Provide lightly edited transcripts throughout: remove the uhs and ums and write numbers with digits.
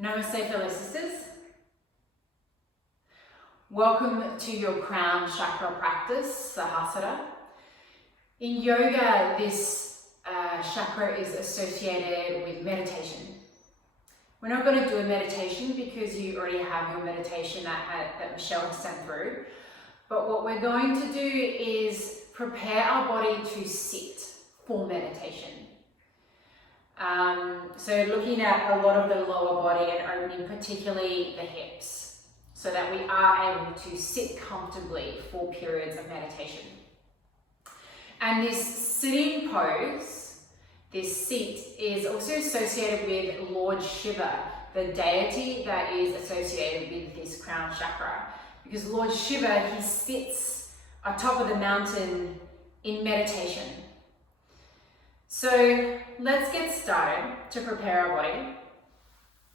Namaste, fellow sisters. Welcome to your crown chakra practice, Sahasrara. In yoga, this chakra is associated with meditation. We're not going to do a meditation because you already have your meditation that Michelle has sent through. But what we're going to do is prepare our body to sit for meditation. So looking at a lot of the lower body and opening particularly the hips so that we are able to sit comfortably for periods of meditation. And this sitting pose, this seat, is also associated with Lord Shiva, the deity that is associated with this crown chakra. Because Lord Shiva, he sits atop of the mountain in meditation. So let's get started to prepare our body.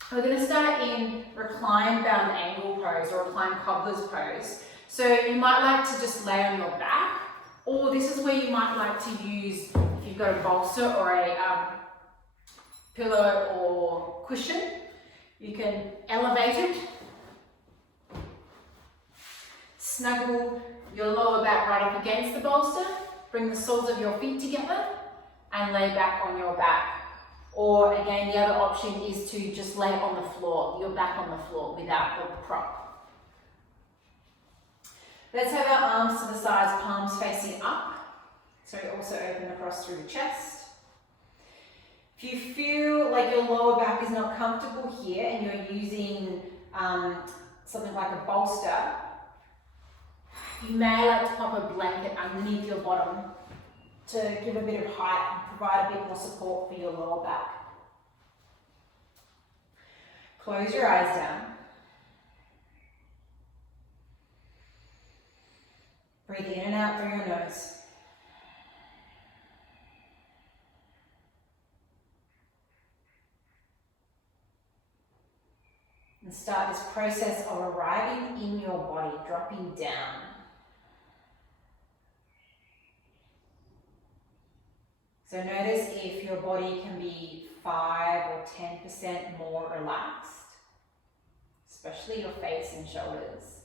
We're going to start in recline bound angle pose or recline cobbler's pose. So you might like to just lay on your back, or this is where you might like to use, if you've got a bolster or a pillow or cushion, you can elevate it, snuggle your lower back right up against the bolster, bring the soles of your feet together, and lay back on your back. Or again, the other option is to just lay on the floor, your back on the floor without the prop. Let's have our arms to the sides, palms facing up. So we also open across through the chest. If you feel like your lower back is not comfortable here and you're using something like a bolster, you may like to pop a blanket underneath your bottom to give a bit of height and provide a bit more support for your lower back. Close your eyes down. Breathe in and out through your nose. And start this process of arriving in your body, dropping down. So notice if your body can be 5 or 10% more relaxed, especially your face and shoulders.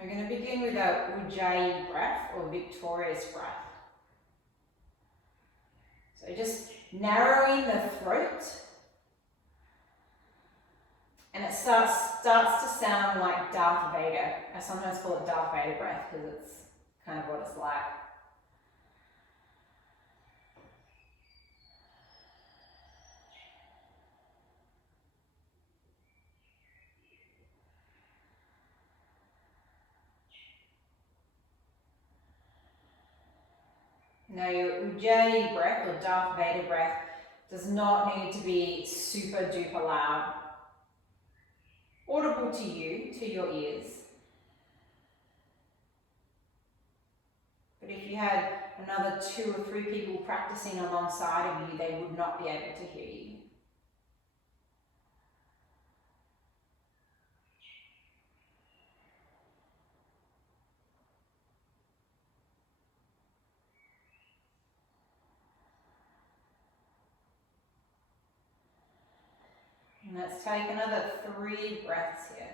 We're going to begin with our Ujjayi breath or victorious breath. So just narrowing the throat. And it starts to sound like Darth Vader. I sometimes call it Darth Vader breath because it's kind of what it's like. Now your Ujjayi breath or Darth Vader breath does not need to be super duper loud. Audible to you, to your ears. But if you had another 2 or 3 people practicing alongside of you, they would not be able to hear you. And let's take another 3 breaths here.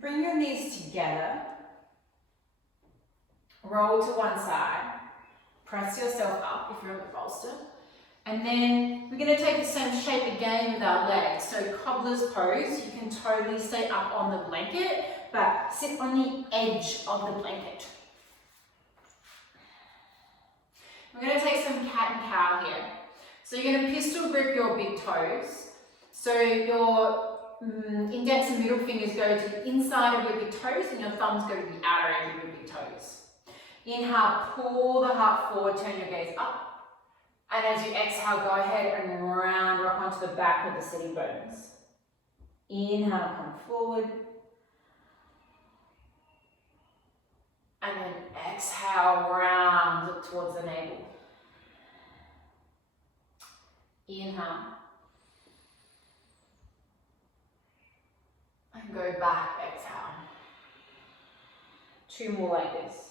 Bring your knees together, roll to one side, press yourself up if you're on the bolster, and then we're going to take the same shape again with our legs. So cobbler's pose, you can totally stay up on the blanket, but sit on the edge of the blanket. We're going to take some cat and cow here. So you're going to pistol grip your big toes. So your index and middle fingers go to the inside of your big toes and your thumbs go to the outer edge of your big toes. Inhale, pull the heart forward, turn your gaze up. And as you exhale, go ahead and round rock onto the back of the sitting bones. Inhale, come forward. And then exhale, round, look towards the navel. Inhale. And go back, exhale. 2 more like this.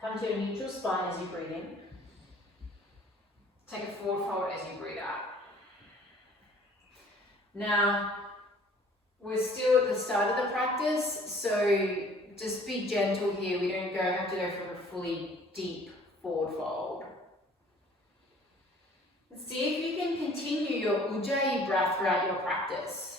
Come to a neutral spine as you breathe in. Take a forward fold as you breathe out. Now, we're still at the start of the practice, so just be gentle here. We don't have to go for a fully deep forward fold. See if you can continue your Ujjayi breath throughout your practice.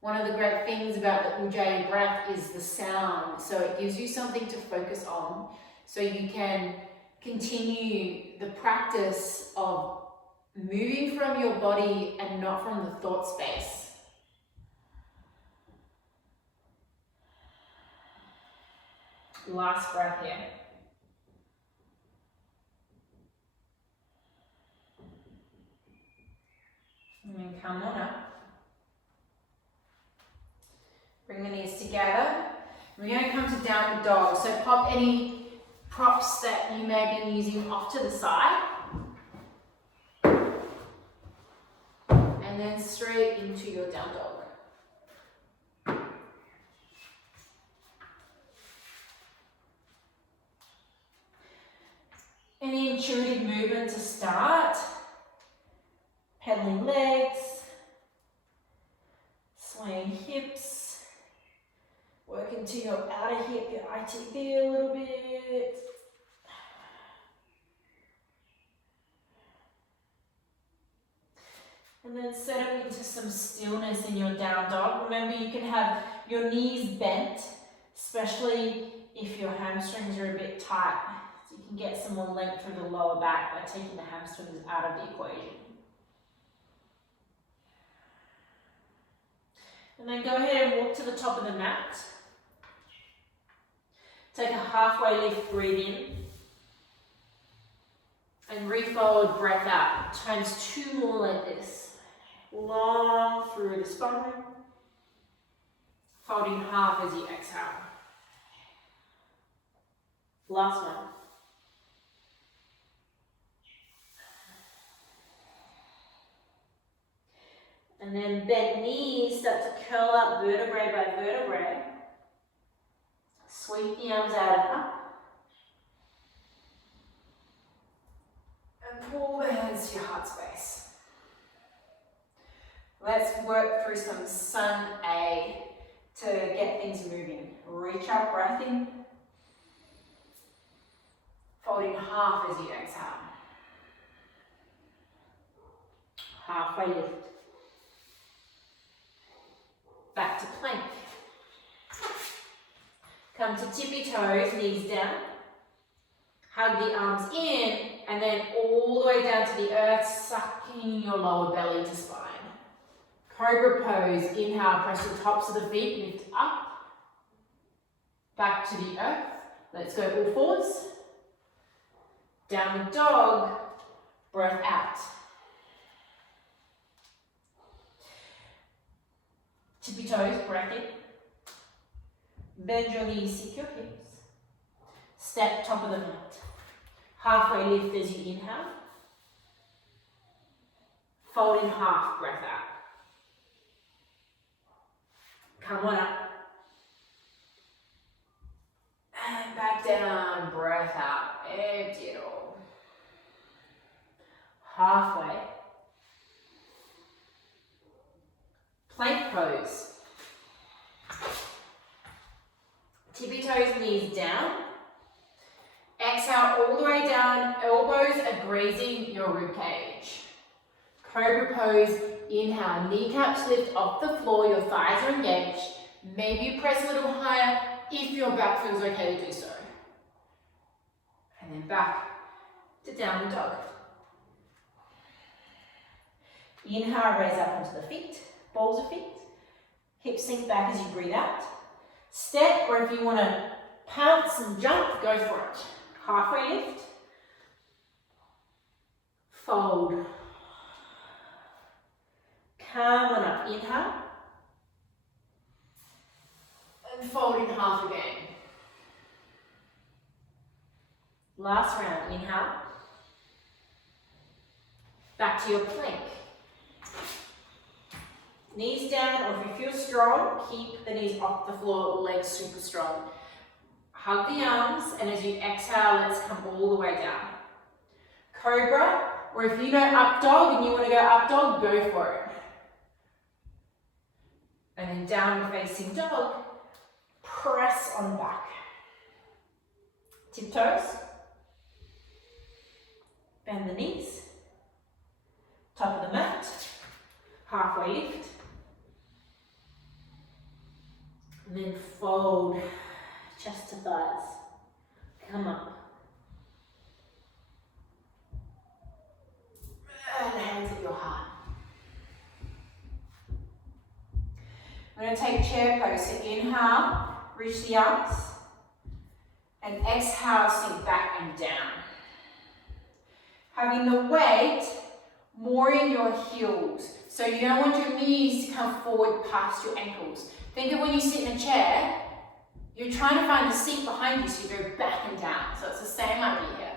One of the great things about the Ujjayi breath is the sound, so it gives you something to focus on, so you can continue the practice of moving from your body and not from the thought space. Last breath here. And then come on up. Bring the knees together. We're going to come to downward dog. So pop any props that you may have been using off to the side. And then straight into your down dog. Any intuitive movement to start. Pedaling legs, swaying hips, working to your outer hip, your ITB a little bit. And then settle into some stillness in your down dog. Remember, you can have your knees bent, especially if your hamstrings are a bit tight. So you can get some more length through the lower back by taking the hamstrings out of the equation. And then go ahead and walk to the top of the mat. Take a halfway lift, breathe in. And refold, breath out. Times 2 more like this. Long through the spine. Folding half as you exhale. Last one. And then bent knees start to curl up vertebrae by vertebrae. Sweep the arms out and up. And pull the hands to your heart space. Let's work through some Sun A to get things moving. Reach up, breath in. Folding half as you exhale. Halfway lift. Back to plank. Come to tippy toes, knees down. Hug the arms in, and then all the way down to the earth, sucking your lower belly to spine. Cobra pose, inhale, press the tops of the feet, lift up. Back to the earth. Let's go all fours. Downward dog, breath out. Tippy toes, breath in. Bend your knees, seek your hips. Step top of the mat. Halfway lift as you inhale. Fold in half, breath out. Come on up. And back down, breath out. Empty it all. Halfway. Plank pose. Tippy toes, knees down. Exhale all the way down, elbows are grazing your rib cage. Cobra pose, inhale, kneecaps lift off the floor, your thighs are engaged. Maybe you press a little higher if your back feels okay to do so. And then back to downward dog. Inhale, raise up onto the feet, balls of feet. Hips sink back as you breathe out. Step, or if you want to pounce and jump, go for it. Halfway lift. Fold. Come on up, inhale. And fold in half again. Last round, inhale. Back to your plank. Knees down, or if you feel strong, keep the knees off the floor, legs super strong. Hug the arms, and as you exhale, let's come all the way down. Cobra, or if you know up dog and you want to go up dog, go for it. And then downward facing dog, press on back. Tiptoes. Bend the knees. Top of the mat. Halfway lift. And then fold, chest to thighs. Come up. And hands at your heart. I'm going to take chair pose. So inhale, reach the arms. And exhale, sink back and down. Having the weight more in your heels. So you don't want your knees to come forward past your ankles. Think of when you sit in a chair, you're trying to find the seat behind you, so you go back and down. So it's the same idea here.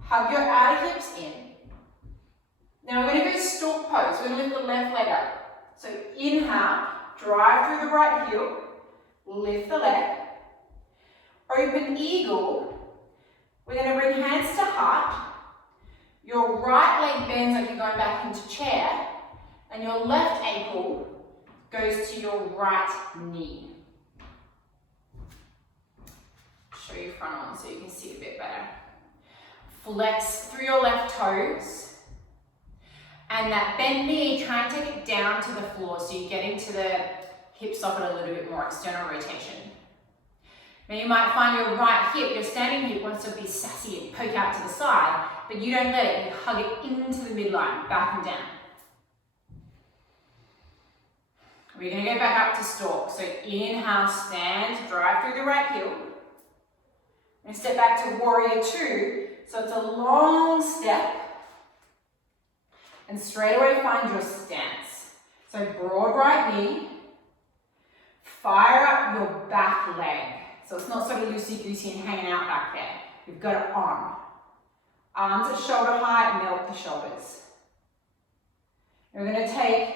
Hug your outer hips in. Now we're going to go stalk pose. We're going to lift the left leg up. So inhale, drive through the right heel, lift the leg. Open eagle. We're going to bring hands to heart. Your right leg bends like you're going back into chair. And your left ankle goes to your right knee. Show your front arm so you can see it a bit better. Flex through your left toes. And that bent knee, try and take it down to the floor so you get into the hip socket a little bit more, external rotation. Now you might find your right hip, your standing hip wants to be sassy and poke out to the side, but you don't let it, you hug it into the midline, back and down. We're going to go back up to stalk. So inhale, stand, drive through the right heel. And step back to warrior two. So it's a long step. And straight away find your stance. So broad right knee. Fire up your back leg. So it's not sort of loosey-goosey and hanging out back there. You've got it on. Arms at shoulder height, melt the shoulders. And we're going to take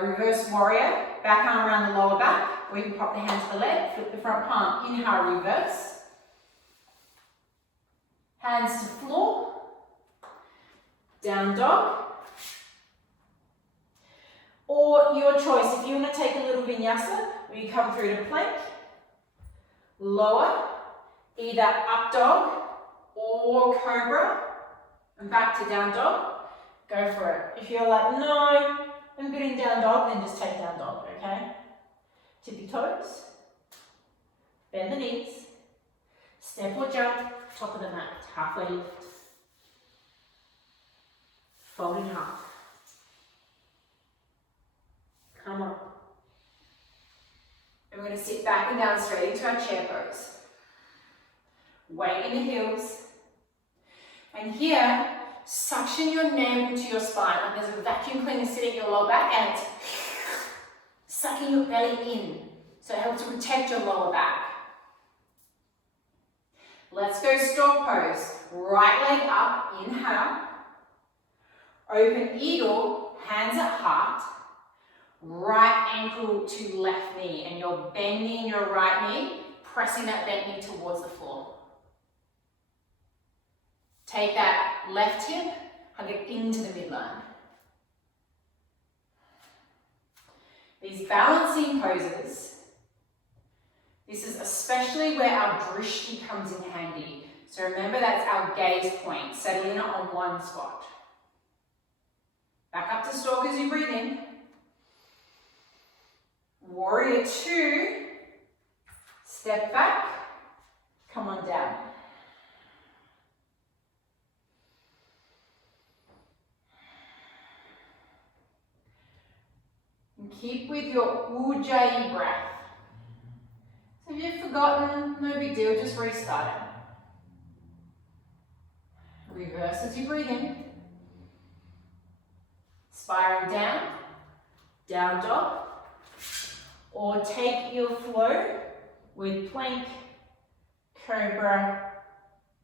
reverse warrior, back arm around the lower back, or you can pop the hand to the leg, flip the front palm, inhale, reverse. Hands to floor, down dog. Or your choice, if you want to take a little vinyasa, where you come through to plank, lower, either up dog or cobra, and back to down dog, go for it. If you're like, no, I'm good in down dog, then just take down dog, okay? Tippy toes, bend the knees, step or jump, top of the mat, halfway lift, fold in half. Come on. And we're going to sit back and down straight into our chair pose. Weight in the heels. And here, suction your navel to your spine, like there's a vacuum cleaner sitting in your lower back and it's sucking your belly in. So it helps to protect your lower back. Let's go stalk pose. Right leg up, inhale. Open eagle, hands at heart. Right ankle to left knee, and you're bending your right knee, pressing that bent knee towards the floor. Take that left hip, hug it into the midline. These balancing poses, this is especially where our drishti comes in handy. So remember, that's our gaze point. Settle in on one spot. Back up to stork as you breathe in. Warrior two. Step back. Come on down. And keep with your Ujjayi breath. So if you've forgotten, no big deal, just restart it. Reverse as you breathe in. Spiral down, down dog. Or take your flow with plank, cobra,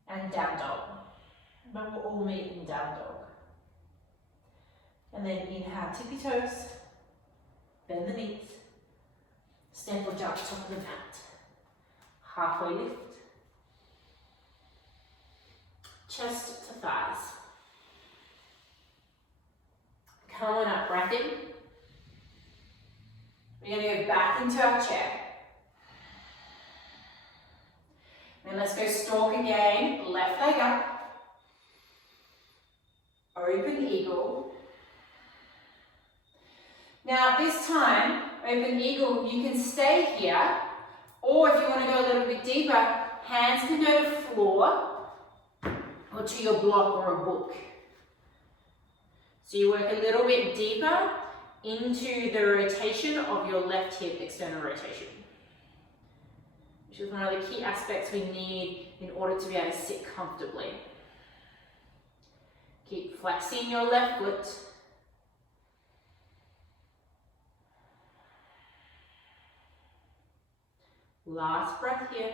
and down dog. But we'll all meet in down dog. And then inhale, tippy toes, bend the knees, step or jump top of the mat. Halfway lift. Chest to thighs. Come on up, breath in. We're going to go back into our chair. Then let's go stork again, left leg up. Open eagle. Now this time, open eagle, you can stay here, or if you want to go a little bit deeper, hands can go to floor or to your block or a book. So you work a little bit deeper into the rotation of your left hip, external rotation, which is one of the key aspects we need in order to be able to sit comfortably. Keep flexing your left foot. Last breath here.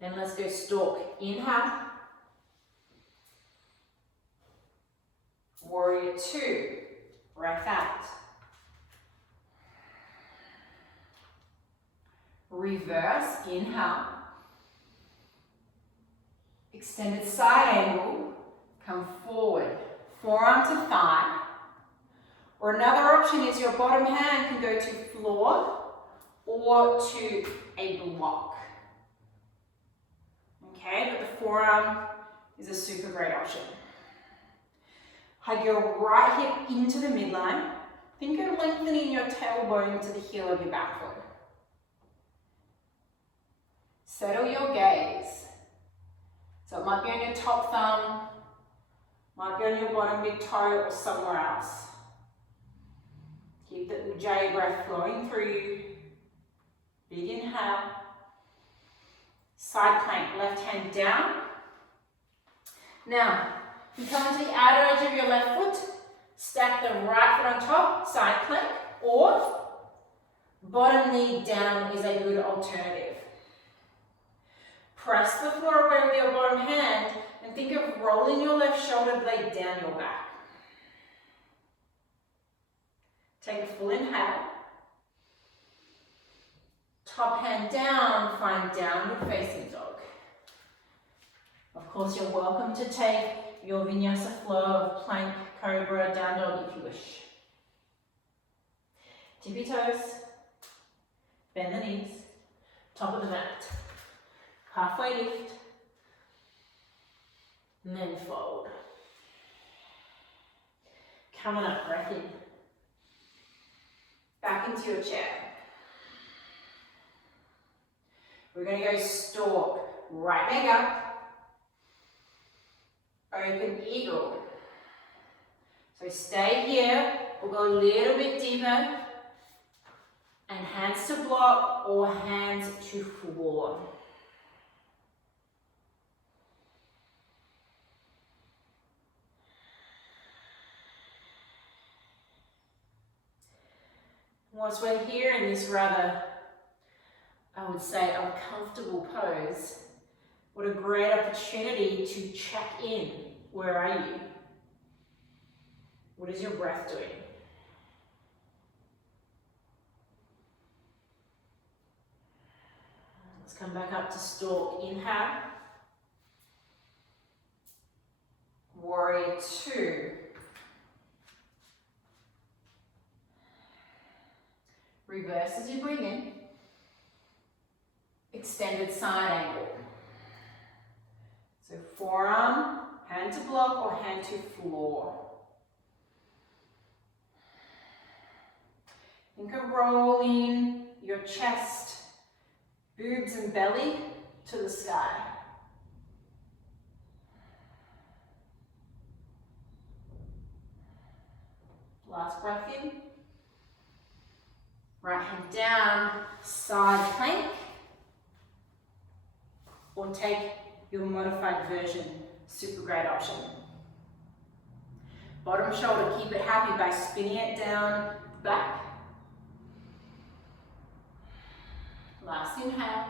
Then let's go stork. Inhale. Warrior two. Breath out. Reverse. Inhale. Extended side angle. Come forward. Forearm to thigh. Or another option is your bottom hand can go to floor or to a block. Okay, but the forearm is a super great option. Hug your right hip into the midline. Think of lengthening your tailbone to the heel of your back foot. Settle your gaze. So it might be on your top thumb, might be on your bottom big toe or somewhere else. Keep the Ujjayi breath flowing through you. Big inhale. Side plank, left hand down. Now, you come to the outer edge of your left foot, stack the right foot on top, side plank, or bottom knee down is a good alternative. Press the floor away with your bottom hand and think of rolling your left shoulder blade down your back. Take a full inhale. Top hand down, find downward facing dog. Of course, you're welcome to take your vinyasa flow of plank, cobra, down dog if you wish. Tippy toes, bend the knees, top of the mat. Halfway lift, and then fold. Coming up, breath in. Back into your chair. We're going to go stork, right leg up, open eagle. So stay here, we'll go a little bit deeper, and hands to block or hands to floor. Whilst we're here in this rather, I would say, uncomfortable pose, what a great opportunity to check in. Where are you? What is your breath doing? Let's come back up to stork. Inhale. Warrior two. Reverse as you breathe in. extended side angle. So forearm, hand to block or hand to floor. Think of rolling your chest, boobs and belly to the sky. Last breath in. Right hand down, side plank. Or take your modified version, super great option. Bottom shoulder, keep it happy by spinning it down, back. Last inhale.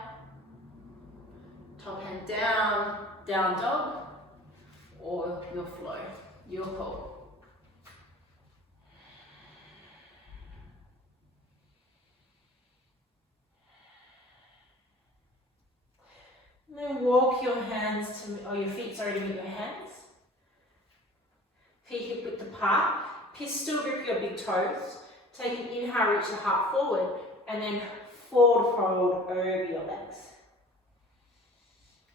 Top hand down, down dog, or your flow, your call. Then walk your hands to, or your feet, sorry, to meet your hands. Feet hip width apart. Pistol grip your big toes. Take an inhale, reach the heart forward, and then forward fold over your legs.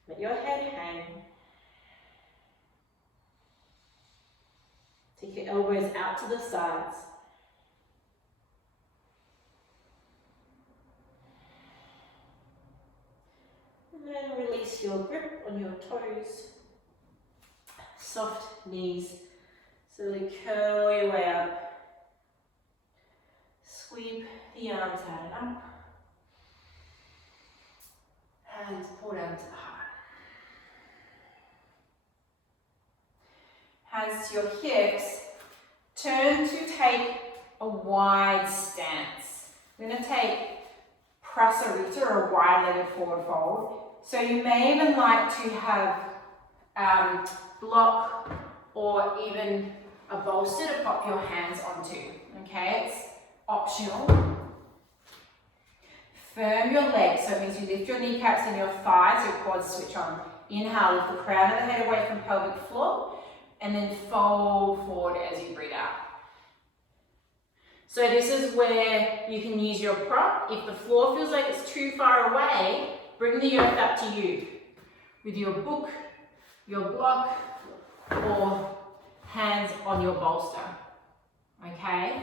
Let your head hang. Take your elbows out to the sides. And then release your grip on your toes. Soft knees. Slowly curl your way up. Sweep the arms out and up. Hands pull down to the heart. Hands to your hips. Turn to take a wide stance. We're going to take prasarita, or a wide-legged forward fold. So you may even like to have block or even a bolster to pop your hands onto. Okay, it's optional. Firm your legs, so it means you lift your kneecaps and your thighs, your quads switch on. Inhale, lift the crown of the head away from pelvic floor, and then fold forward as you breathe out. So this is where you can use your prop. If the floor feels like it's too far away, bring the earth up to you with your book, your block, or hands on your bolster. Okay?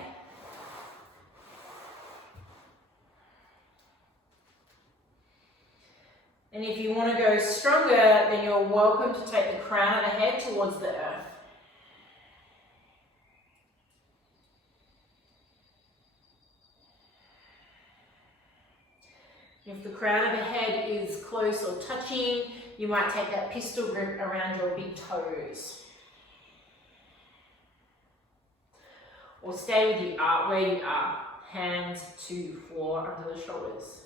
And if you want to go stronger, then you're welcome to take the crown of the head towards the earth. If the crown of the head is close or touching, you might take that pistol grip around your big toes. Or stay with you where you are, hands to floor under the shoulders.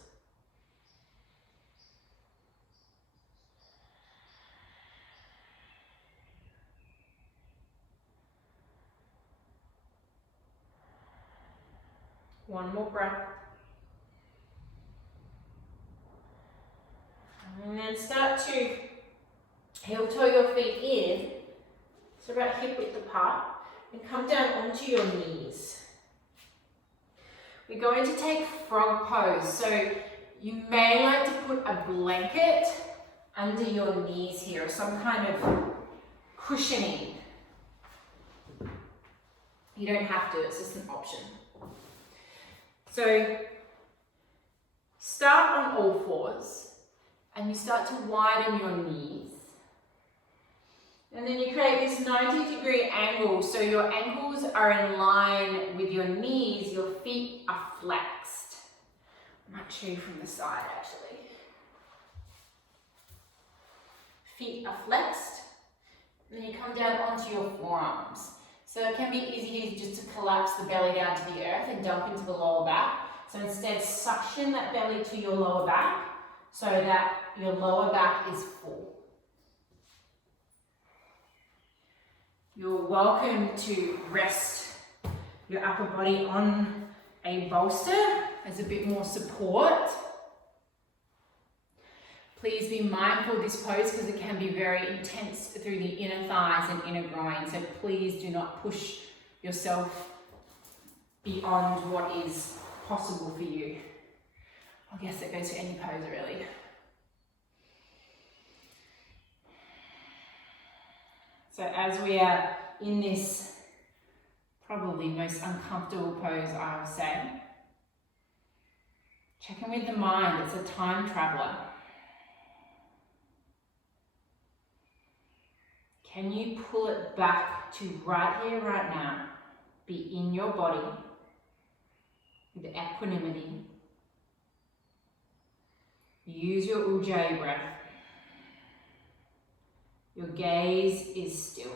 One more breath. And then start to heel toe your feet in, so about hip width apart, and come down onto your knees. We're going to take frog pose, so you may like to put a blanket under your knees here, or some kind of cushioning. You don't have to, it's just an option. So start on all fours and you start to widen your knees. And then you create this 90-degree angle, so your ankles are in line with your knees, your feet are flexed. I might show you from the side actually. Feet are flexed, and then you come down onto your forearms. So it can be easy just to collapse the belly down to the earth and dump into the lower back. So instead, suction that belly to your lower back so that your lower back is full. You're welcome to rest your upper body on a bolster as a bit more support. Please be mindful of this pose because it can be very intense through the inner thighs and inner groin. So please do not push yourself beyond what is possible for you. I guess that goes for any pose really. So as we are in this probably most uncomfortable pose, I would say, check in with the mind. It's a time traveler. Can you pull it back to right here, right now? Be in your body with equanimity. Use your Ujjayi breath. Your gaze is still.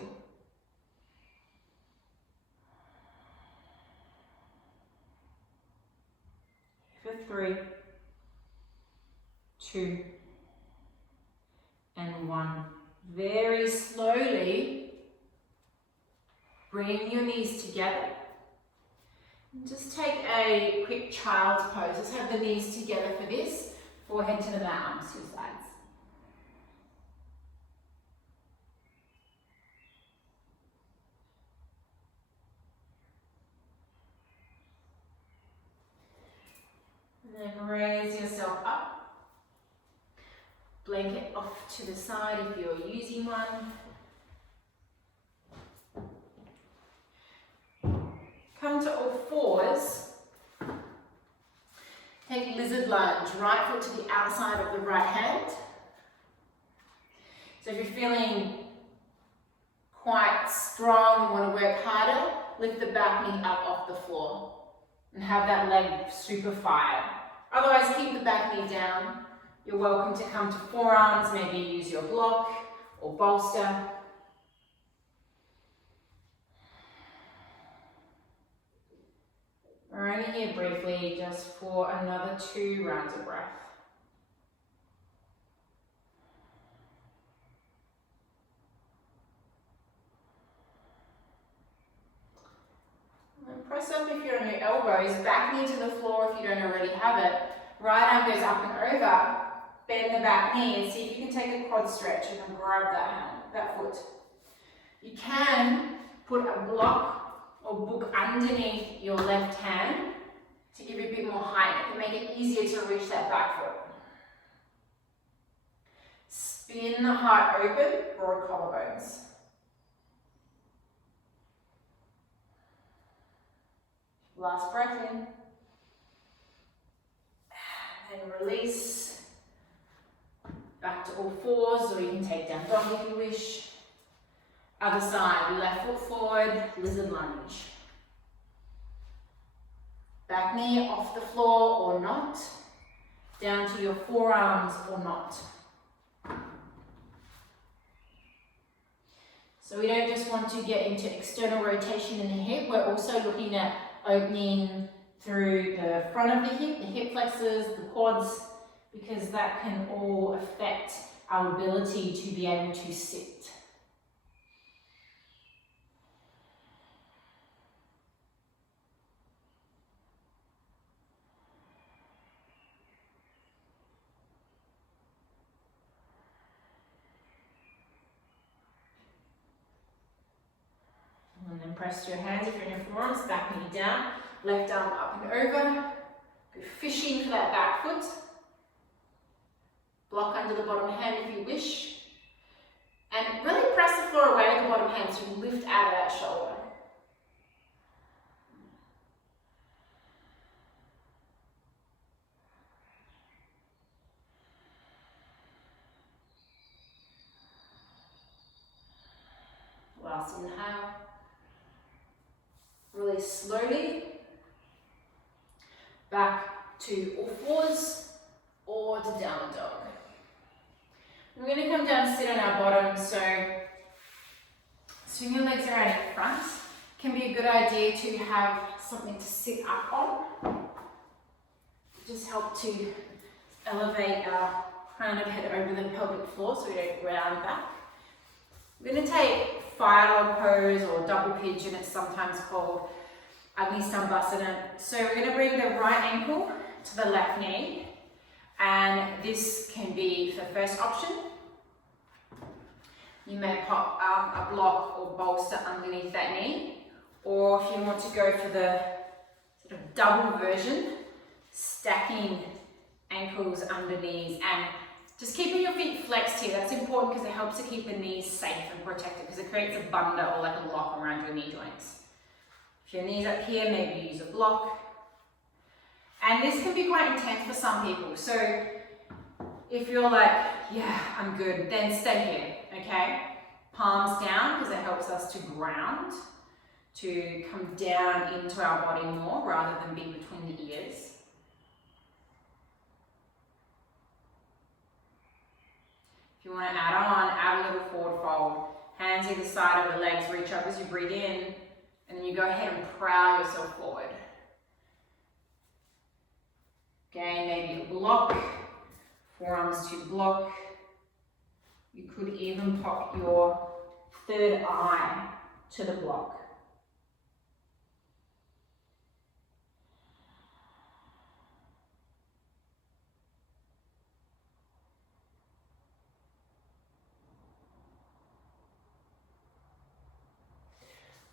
For 3, 2, and 1. Very slowly, bring your knees together. Just take a quick child's pose. Just have the knees together for this. Forehead to the mat, arms to the sides. And then raise yourself up. Blanket off to the side if you're using one. Come to all fours. Take lizard lunge, right foot to the outside of the right hand. So if you're feeling quite strong and want to work harder, lift the back knee up off the floor and have that leg super fired. Otherwise, keep the back knee down. You're welcome to come to forearms, maybe use your block or bolster. We're only here briefly, just for another 2 rounds of breath. And press up if you're on your elbows, back knee to the floor if you don't already have it. Right arm goes up and over, bend the back knee and see if you can take a quad stretch and then grab that foot. You can put a block or book underneath your left hand to give you a bit more height. It can make it easier to reach that back foot. Spin the heart open, broad collarbones. Last breath in. And release. Back to all fours, or you can take down dog if you wish. Other side, left foot forward, lizard lunge. Back knee off the floor or not. Down to your forearms or not. So we don't just want to get into external rotation in the hip, we're also looking at opening through the front of the hip flexors, the quads, because that can all affect our ability to be able to sit. And then press your hands if you're in your forearms, back knee down, left arm up and over. Go fishing for that back foot. Block under the bottom hand if you wish. And really press the floor away with the bottom hand so you lift out of that shoulder. Last inhale. Release slowly. Back to all fours or to downward dog. We're going to come down and sit on our bottom, so swing your legs around in front. Can be a good idea to have something to sit up on. Just help to elevate our crown of head over the pelvic floor so we don't round back. We're going to take fire log pose or double pigeon, it's sometimes called Agni Stambhasana. So we're going to bring the right ankle to the left knee, and this can be the first option. You may pop a block or bolster underneath that knee, or if you want to go for the sort of double version, stacking ankles under knees and Just keeping your feet flexed here, that's important because it helps to keep the knees safe and protected because it creates a bunda or like a lock around your knee joints. If your knees up here, maybe use a block. And this can be quite intense for some people. So if you're like, yeah, I'm good, then stay here, okay? Palms down because it helps us to ground, to come down into our body more rather than be between the ears. If you want to add on, add a little forward fold. Hands either side of the legs, reach up as you breathe in, and then you go ahead and prow yourself forward. Again, maybe a block, forearms to block. You could even pop your third eye to the block.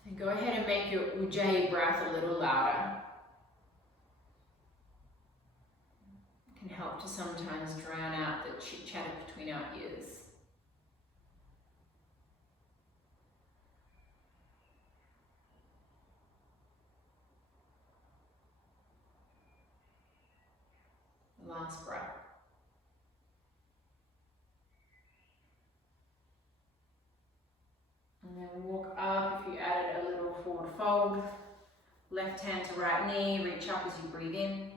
And go ahead and make your Ujjayi breath a little louder. It can help to sometimes drown out the chit chatter between our ears. Last breath. And then walk up if you added a little forward fold. Left hand to right knee, reach up as you breathe in,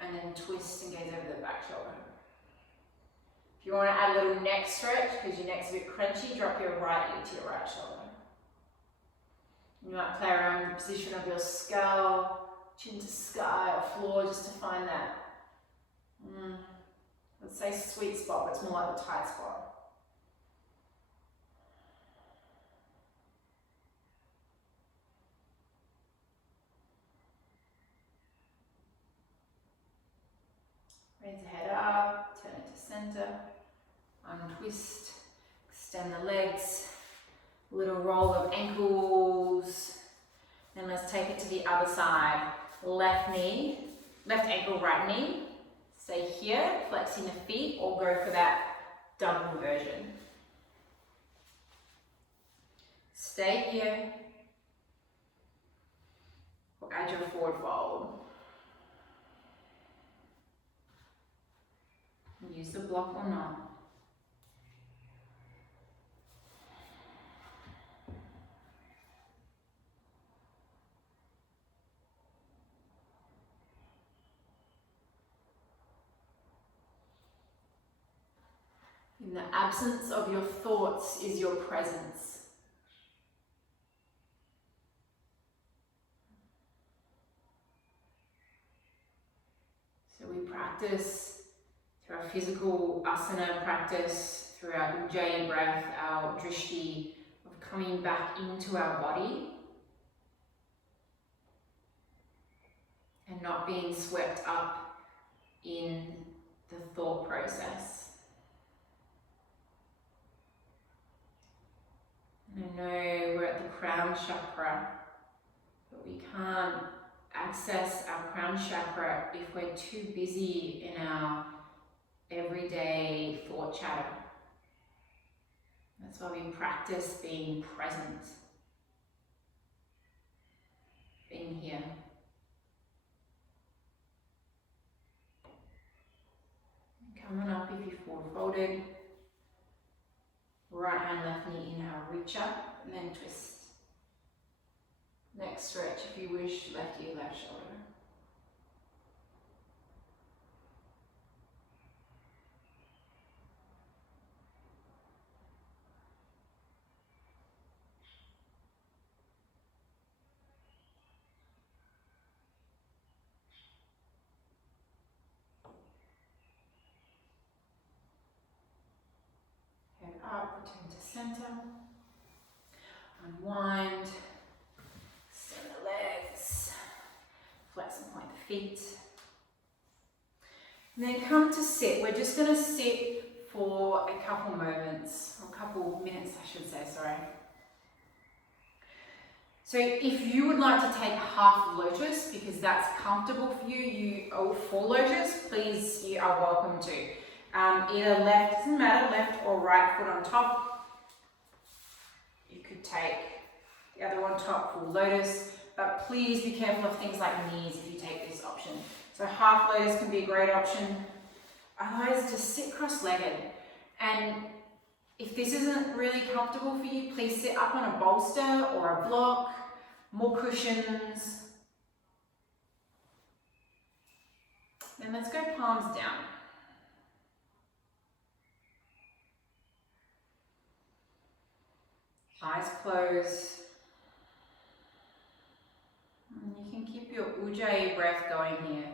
and then twist and gaze over the back shoulder. If you want to add a little neck stretch, because your neck's a bit crunchy, drop your right ear to your right shoulder. You might play around with the position of your skull, chin to sky or floor, just to find that, let's say sweet spot, but it's more like the tight spot. Raise the head up, turn it to center, untwist, extend the legs, little roll of ankles. Then let's take it to the other side. Left knee, left ankle, right knee. Stay here, flexing the feet, or go for that double version. Stay here, or add your forward fold. Use the block or not. In the absence of your thoughts is your presence. So we practice through our physical asana practice, through our Ujjayi breath, our drishti, of coming back into our body and not being swept up in the thought process. And I know we're at the crown chakra, but we can't access our crown chakra if we're too busy in our everyday thought chatter. That's why we practice being present, being here. Come on up if you're forward folded. Right hand, left knee, inhale, reach up, and then twist. Next stretch if you wish, left ear, left shoulder. Head up, return to center. Unwind. Extend the legs. Flex and point the feet. And then come to sit. We're just going to sit for a couple moments, or a couple minutes I should say, sorry. So if you would like to take half lotus, because that's comfortable for you, or full lotus, please, you are welcome to. Either left, doesn't matter, left or right foot on top. You could take the other one top, full lotus, but please be careful of things like knees if you take this option. So half lotus can be a great option. Otherwise, just sit cross-legged. And if this isn't really comfortable for you, please sit up on a bolster or a block, more cushions. Then let's go palms down. Eyes closed. And you can keep your Ujjayi breath going here.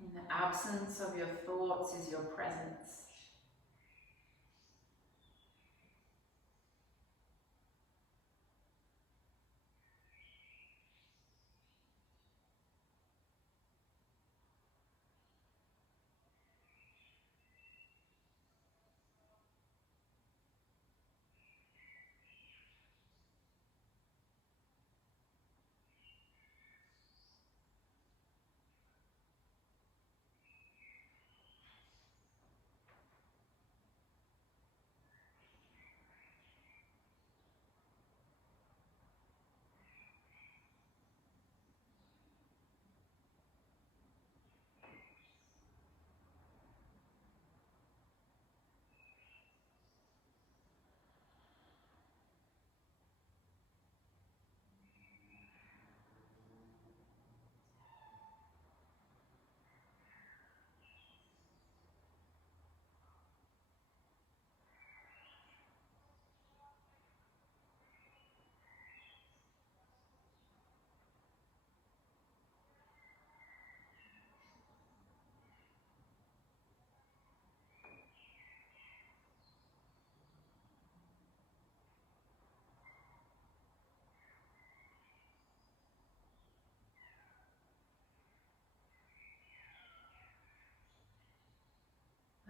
In the absence of your thoughts is your presence.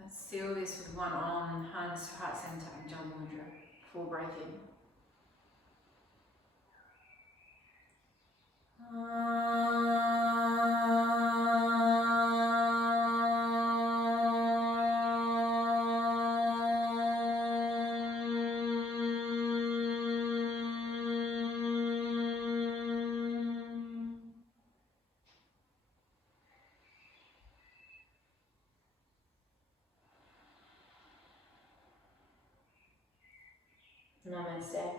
Let's seal this with one arm, hands to heart center and Jal Mudra. Full breath in. Namaste.